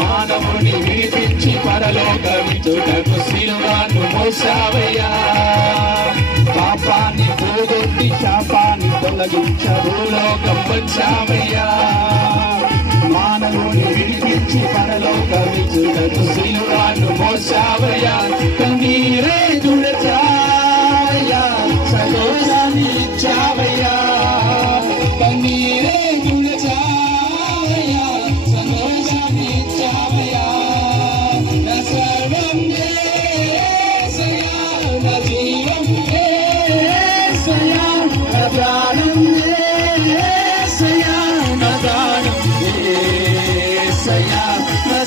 మానవుని విడిపించి పరలోకమిచ్చుటకు సిలువను మోసావయ్యా. పాపాన్ని పోగొట్టి శాపాన్ని తొలగించరు లోకం వచ్చావయ్యా. మానవుని విడిపించి పరలోకమిచ్చుటకు సిలువను మోసావయ్యా. కన్నీరే తుడచావయ్యా, సంతోషాన్ని ఇచ్చావయ్యా. కన్నీరే తుడచావయ్యా, సంతోషాన్ని ఇచ్చావయ్యా. నా సర్వం యేసయ్యా, నా జీవం యేసయ్యా, నా ప్రాణం యేసయ్యా, నా దానం యేసయ్యా, నా